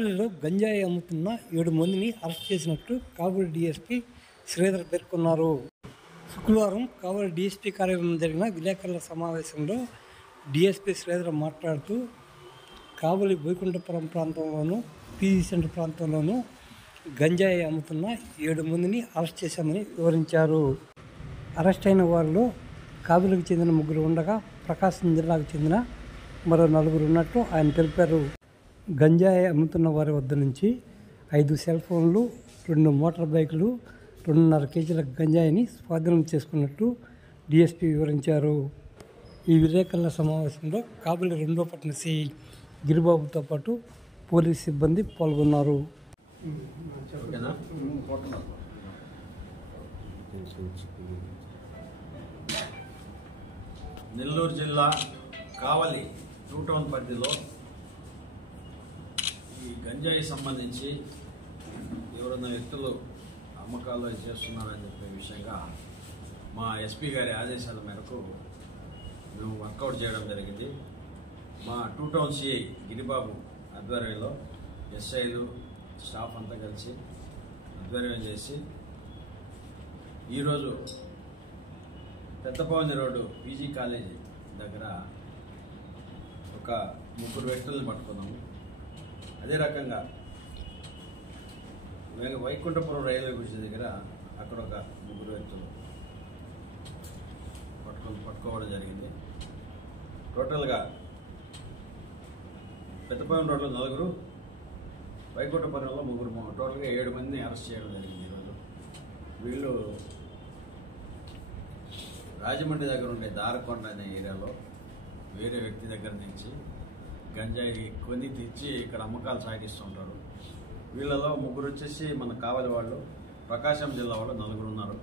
కావలిలో గంజాయి అమ్ముతున్న 7 మందిని అరెస్ట్ చేసినట్టు కావలి డీఎస్పీ శ్రీధర్ పేర్కొన్నారు. శుక్రవారం కావలి డీఎస్పీ కార్యాలయంలో జరిగిన విలేకరుల సమావేశంలో డీఎస్పీ శ్రీధర్ మాట్లాడుతూ కావలి వైకుంఠపురం ప్రాంతంలోనూ పీజీ సెంటర్ ప్రాంతంలోనూ గంజాయి అమ్ముతున్న 7 మందిని అరెస్ట్ చేశామని వివరించారు. అరెస్ట్ అయిన వారిలో కావలికి చెందిన 3 ఉండగా ప్రకాశం జిల్లాకు చెందిన మరో 4 ఉన్నట్లు ఆయన తెలిపారు. గంజాయి అమ్ముతున్న వారి వద్ద నుంచి 5 సెల్ ఫోన్లు, 2 మోటార్ బైకులు, 2.5 కేజీల గంజాయిని స్వాధీనం చేసుకున్నట్టు డీఎస్పీ వివరించారు. ఈ విలేకరుల సమావేశంలో కావలి 2వ పట్టణ సిఐ గిరిబాబుతో పాటు పోలీసు సిబ్బంది పాల్గొన్నారు. నెల్లూరు జిల్లా కావలి 2 టౌన్ పరిధిలో ఈ గంజాయి సంబంధించి ఎవరైనా వ్యక్తులు అమ్మకాలు చేస్తున్నారని చెప్పే విషయంగా మా ఎస్పీ గారి ఆదేశాల మేరకు మేము వర్కౌట్ చేయడం జరిగింది. మా 2 టౌన్ సిఐ గిరిబాబు ఆధ్వర్యంలో ఎస్ఐలు స్టాఫ్ అంతా కలిసి ఆధ్వర్యం చేసి ఈరోజు పెద్దపవని రోడ్డు పీజీ కాలేజీ దగ్గర ఒక 3 వ్యక్తులను పట్టుకున్నాము. అదే రకంగా వైకుంఠపురం రైల్వే బ్రిడ్జ్ దగ్గర అక్కడ ఒక 3 వ్యక్తులు పట్టుకోవడం జరిగింది. టోటల్గా పెద్దపవని రోడ్లో 4, వైకుంఠపురంలో 3, టోటల్గా 7 మందిని అరెస్ట్ చేయడం జరిగింది. ఈరోజు వీళ్ళు రాజమండ్రి దగ్గర ఉండే దారకొండ అనే ఏరియాలో వేరే వ్యక్తి దగ్గర నుంచి గంజాయి కొని తెచ్చి ఇక్కడ అమ్మకాలు సాగిస్తుంటారు. వీళ్ళలో 3 వచ్చేసి మన కావలి వాళ్ళు, ప్రకాశం జిల్లా వాళ్ళు 4 ఉన్నారు.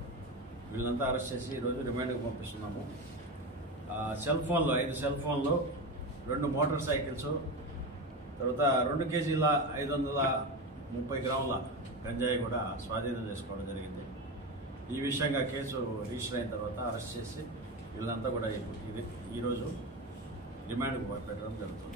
వీళ్ళంతా అరెస్ట్ చేసి ఈరోజు రిమాండ్కి పంపిస్తున్నాము. సెల్ ఫోన్లో 5 సెల్ ఫోన్లు, 2 మోటార్ సైకిల్స్, తర్వాత 2 కేజీల 530 గ్రాముల గంజాయి కూడా స్వాధీనం చేసుకోవడం జరిగింది. ఈ విషయంగా కేసు రిజిస్టర్ అయిన తర్వాత అరెస్ట్ చేసి వీళ్ళంతా కూడా ఈరోజు రిమాండ్కు పెట్టడం జరుగుతుంది.